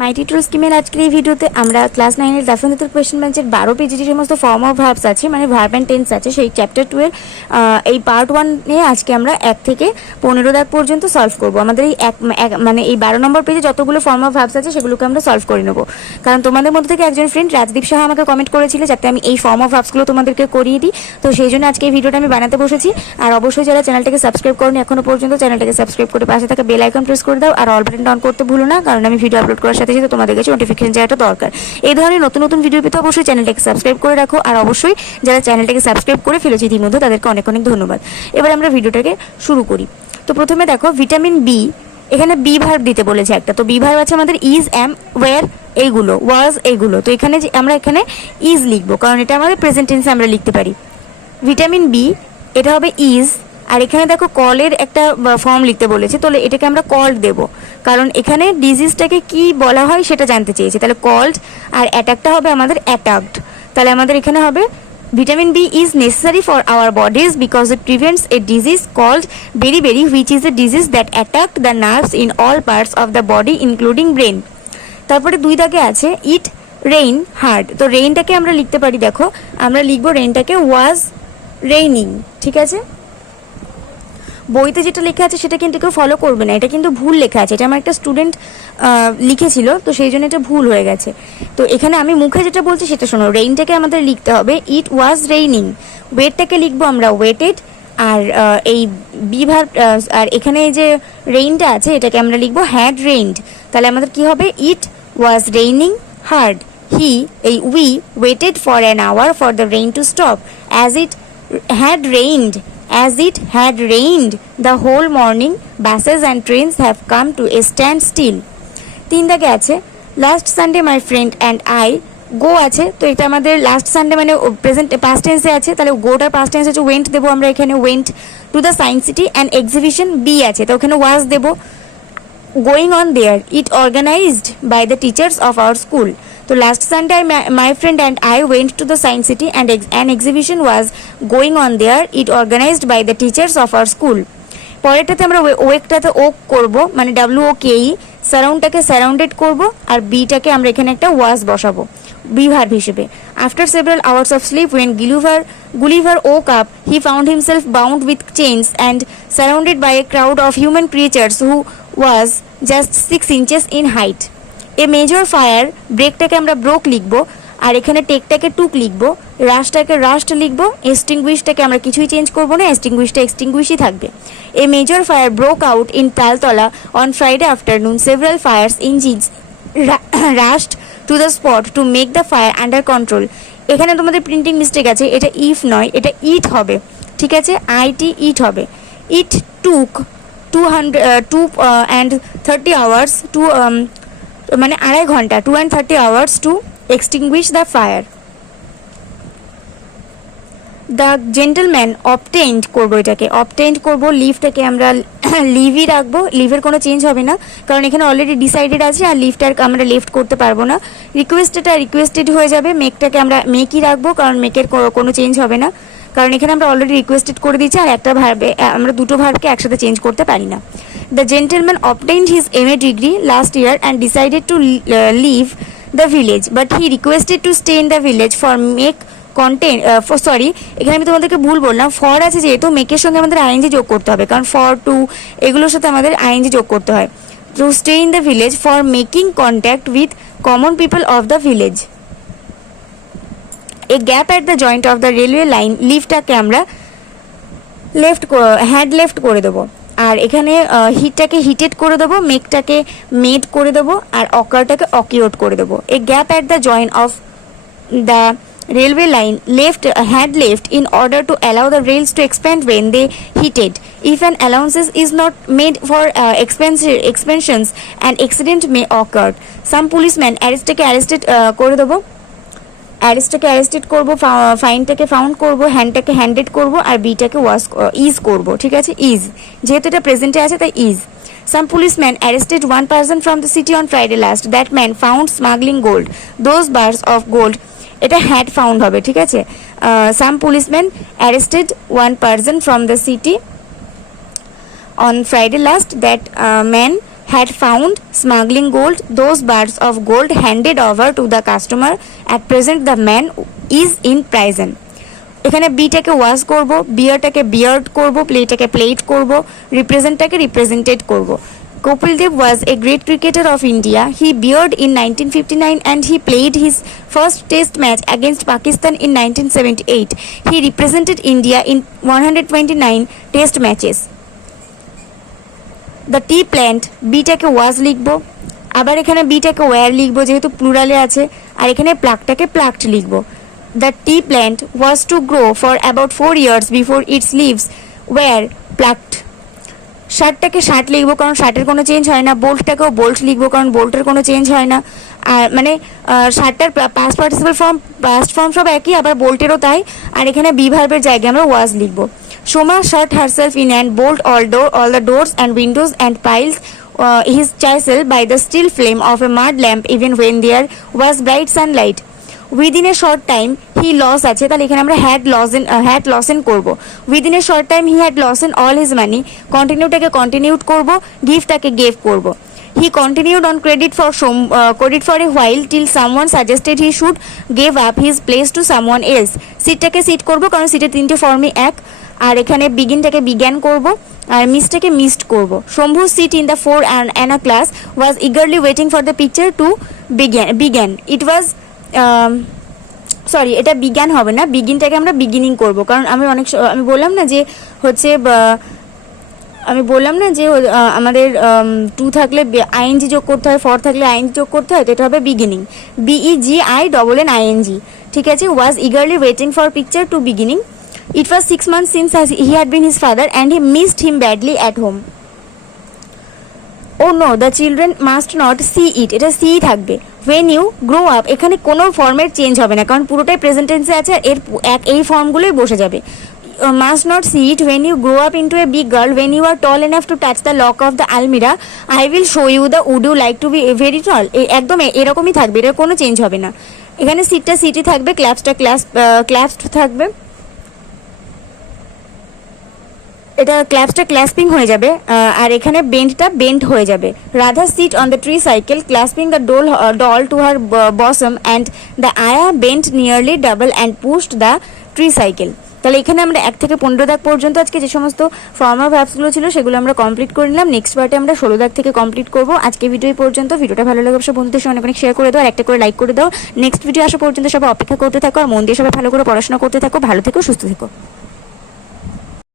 মাই tutor স্কিমের আজকের এই ভিডিওতে আমরা ক্লাস 9-এর ডাফ এন্ড ডাটের কোয়েশ্চেন ব্যাংকের 12 পেজে যে সমস্ত ফর্ম অফ ভার্বস আছে মানে ভার্ব অ্যান্ড টেন্স আছে সেই চ্যাপ্টার 2 এর এই পার্ট 1 নিয়ে আজকে আমরা 1 থেকে 15 দাগ পর্যন্ত সলভ করব। আমাদের এই মানে এই 12 নম্বর পেজে যতগুলো ফর্ম অফ ভার্বস আছে সেগুলোকে আমরা সলভ করে নেব। কারণ তোমাদের মধ্যে থেকে একজন ফ্রেন্ড রাজদীপ সাহা আমাকে কমেন্ট করেছিল যাতে আমি এই ফর্ম অফ ভার্বসগুলো তোমাদেরকে করিয়ে দিই, তো সেই জন্য আজকে এই ভিডিওটা আমি বানাতে বসেছি। আর অবশ্যই যারা চ্যানেলটাকে সাবস্ক্রাইব করনি এখনো পর্যন্ত চ্যানেলটাকে সাবস্ক্রাইব করে পাশে থাকা বেল আইকন প্রেস করে দাও আর অল বাটনটা অন করতে ভুলো না, কারণ আমি ভিডিও আপলোড করার সাথে সাথে তোমাদের কাছে নোটিফিকেশন যাওয়াটা দরকার। এই ধরনের নতুন নতুন ভিডিও পেতে অবশ্যই চ্যানেলটাকে সাবস্ক্রাইব করে রাখো, আর অবশ্যই যারা চ্যানেলটাকে সাবস্ক্রাইব করে ফেলেছে ইতিমধ্যে তাদেরকে অনেক অনেক ধন্যবাদ। এবার আমরা ভিডিওটাকে শুরু করি। তো প্রথমে দেখো ভিটামিন বি, এখানে বি ভার্ব দিতে বলেছে একটা, তো বি ভার্ব আছে আমাদের ইজ, অ্যাম, ওয়ার, এইগুলো, ওয়াজ, এইগুলো। তো এখানে আমরা এখানে ইজ লিখবো কারণ এটা আমাদের প্রেজেন্ট টেন্সে আমরা লিখতে পারি। ভিটামিন বি এটা হবে ইজ, আর এখানে দেখো কলের একটা ফর্ম লিখতে বলেছে, তাহলে এটাকে আমরা কল্ড দেব কারণ এখানে ডিজিজটাকে কি বলা হয় সেটা জানতে চেয়েছে। তাহলে কল্ড, আর অ্যাটাকটা হবে আমাদের অ্যাটাকড। তাহলে আমাদের এখানে হবে vitamin B is necessary for our bodies because it prevents a disease called beriberi which is a disease that attack the nerves in all parts of the body including brain. তারপরে 2 দাগে আছে ইট rain hard, তো রেইনটাকে আমরা লিখতে পারি, দেখো আমরা লিখবো রেইনটাকে ওয়াজ রেইনিং, ঠিক আছে। বইতে যেটা লেখা আছে সেটা কিন্তু কেউ ফলো করবে না, এটা কিন্তু ভুল লেখা আছে, এটা আমার একটা স্টুডেন্ট লিখেছিল, তো সেই জন্য এটা ভুল হয়ে গেছে। তো এখানে আমি মুখে যেটা বলছি সেটা শোনো, রেইনটাকে আমাদের লিখতে হবে ইট ওয়াজ রেইনিং, ওয়েটটাকে লিখবো আমরা ওয়েটেড, আর এই বি ভার্ব আর এখানে এই যে রেইনটা আছে এটাকে আমরা লিখবো হ্যাড রেইনড। তাহলে আমাদের কি হবে ইট ওয়াজ রেইনিং হার্ড, হি এই we waited for an hour for the rain to stop as it had rained. As it had rained the whole morning, buses and trains have come to a standstill. 3 দাগে আছে last Sunday my friend and I go আছে, তো এটা আমাদের last Sunday মানে present past টেন্সে আছে, তাহলে গোটার পাস্ট টেন্স হচ্ছে ওয়েন্ট দেবো আমরা এখানে, went to the science city and exhibition বি আছে, তো ওখানে ওয়াজ দেবো। Going on there it organised by the teachers of our school, তো last Sunday my friend and I went to the science city and an exhibition was going on there. It organized by the teachers of our school. পরেরটাতে আমরা ওয়েকটাতে ও করব মানে WOKE, সারাউন্ডটাকে surrounded করব, আর বিটাকে আমরা এখানে একটা was বসাবো be verb হিসেবে। After several hours of sleep when Gulliver woke up, he found himself bound with chains and surrounded by a crowd of human creatures who was just 6 inches in height. A major fire, ব্রেকটাকে আমরা broke লিখবো, আর এখানে টেকটাকে টুক লিখবো, রাশটাকে rushed লিখবো, এক্সটিংগুইশটাকে আমরা কিছুই change করবো না, এক্সটিংগুইশটা এক্সটিংগুইশই থাকবে। এ major fire broke out in Taltala on Friday afternoon, several fires engines রাশড to the spot to make the fire under control. এখানে তোমাদের প্রিন্টিং মিস্টেক আছে, এটা ইফ নয়, এটা ইট হবে, ঠিক আছে, আইটি ইট হবে। ইট টুক 230 hours টু মানে 2.5 ঘন্টা 230 hours to extinguish the fire. The gentleman obtained করবো, এটাকে obtained করবো, লিভটাকে আমরা লিভই রাখবো, লিভের কোনো চেঞ্জ হবে না কারণ এখানে অলরেডি ডিসাইডেড আছে, আর লিভটার আমরা লেফট করতে পারবো না। রিকোয়েস্টেডটা রিকোয়েস্টেড হয়ে যাবে, মেকটাকে আমরা মেকই রাখবো কারণ মেকের কোনো চেঞ্জ হবে না কারণ এখানে আমরা অলরেডি রিকোয়েস্টেড করে দিচ্ছি, আর একটা ভার্বে আমরা দুটো ভার্বকে একসাথে চেঞ্জ করতে পারি না। The gentleman obtained his MA degree last year and decided to leave the village, but he requested to stay in the village for make content এখানে আমি তোমাদেরকে ভুল বললাম, ফর আছে যেহেতু মেকের সঙ্গে আমাদের আইএনজি যোগ করতে হবে কারণ ফর টু এগুলোর সাথে আমাদের আইএনজি যোগ করতে হয়। To stay in the village for making contact with common people of the village. A gap at the joint of the railway line, লিভটাকে আমরা হ্যাড লেফট করে দেবো, আর এখানে হিটটাকে হিটেড করে দেবো, মেকটাকে মেড করে দেবো, আর অকারটাকে অকিওড করে দেবো। A gap at the joint of the railway line had left in order to allow the rails to expand when they heated. If an allowance is not made for expansions, an accident may occur. Some policemen arrested করে দেবো, অ্যারেস্টটাকে arrested করবো, ফাইনটাকে found করবো, হ্যান্ডটাকে handed করবো, আর বিটাকে is করবো, ঠিক আছে, is যেহেতু এটা প্রেজেন্টে আছে তাই is. Some policemen arrested one person from the city on Friday last. That man found smuggling gold. Those bars of gold, এটা হ্যাড ফাউন্ড হবে, ঠিক আছে। Some policemen arrested one person from the city on Friday last. That man had found smuggling gold, those bars of gold handed over to the customer. At present the man is in prison. এখানে বিটাকে ওয়াজ করব, বিয়ারটাকে beard করব, প্লেটাকে plate করব, রিপ্রেজেন্টটাকে represented করব। Kapil Dev was a great cricketer of India. He beard in 1959 and he played his first test match against Pakistan in 1978. He represented India in 129 test matches. The tea plant, বিটাকে ওয়াজ লিখব, আবার এখানে বিটাকে wire লিখব যেহেতু প্লুরালে আছে, আর এখানে প্লাকটাকে plucked লিখব। The tea plant was to grow for about 4 years before its leaves were plucked. শার্টটাকে shut লিখবো কারণ শার্টের কোনো চেঞ্জ হয় না, বোল্টটাকেও বোল্ট লিখবো কারণ বোল্টের কোনো চেঞ্জ হয় না। আর মানে শার্টটার past participle form past form সব একই, আবার বোল্টেরও তাই। আর এখানে বি ভার্বের জায়গায় আমরা ওয়াজ লিখবো। Soma shut herself in and bolt all the doors and windows and piles his chisel by the still flame of a mud lamp even when there was bright sunlight. Within a short time he lose আছে, তাহলে এখানে আমরা had lost করব। Within a short time he had lost all his money, কন্টিনিউটাকে continued করব, গিভটাকে gave করব। He continued on credit for a while till someone suggested he should gave up his place to someone else. সিটটাকে sit করব কারণ সিটের তিনটে ফর্মই এক, আর এখানে বিগিনটাকে বিজ্ঞান করব, আর মিসটাকে মিসড করব। Shambhu sit in the four an class was eagerly waiting for the picture to begin it was sorry, এটা বিজ্ঞান হবে না, বিগিনটাকে আমরা বিগিনিং করব কারণ আমি বললাম না যে হচ্ছে আমাদের টু থাকলে আইএনজি যোগ করতে হয়, ফর থাকলে আইএনজি যোগ করতে হয়, তো এটা হবে বিগিনিং, BEGINNING। ঠিক আছে, was eagerly waiting for picture to beginning. It was 6 months since he had been his father and he missed him badly at home. Oh no the children must not see it, এটা see থাকবে। When you grow up, এখানে কোনো ফর্মের change হবে না কারণ পুরোটাই present টেন্সে আছে, আর এই ফর্মগুলোই বসে যাবে। Must not see it when you grow up into a big girl, when you are tall enough to touch the lock of the almirah, I will show you the would you like to be very tall. একদম এরকমই থাকবে, এর কোনো change হবে না। এখানে সিটটা city থাকবে, ক্ল্যাপসটা ক্ল্যাপসড থাকবে, এটা ক্ল্যাপসটা ক্ল্যাসপিং হয়ে যাবে, আর এখানে বেন্টটা বেন্ট হয়ে যাবে। Radha sit on the tricycle clasping the doll to her bosom and the ayah bent nearly double and pushed the tricycle. তাহলে এখানে আমরা 1 থেকে 15 দাগ পর্যন্ত আজকে যে সমস্ত ফর্মাল ভার্বসগুলো ছিল সেগুলো আমরা কমপ্লিট করে নিলাম। নেক্সট পার্টে আমরা 16 দাগ থেকে কমপ্লিট করবো। আজকে ভিডিও পর্যন্ত, ভিডিওটা ভালো লাগে অবশ্যই বন্ধুদের সঙ্গে অনেক শেয়ার করে দাও, আর একটা করে লাইক করে দাও। নেক্সট ভিডিও আসা পর্যন্ত সবাই অপেক্ষা করতে থাকো, আর মন দিয়ে সবাই ভালো করে পড়াশোনা করতে থাকো। ভালো থেকো, সুস্থ থেকো।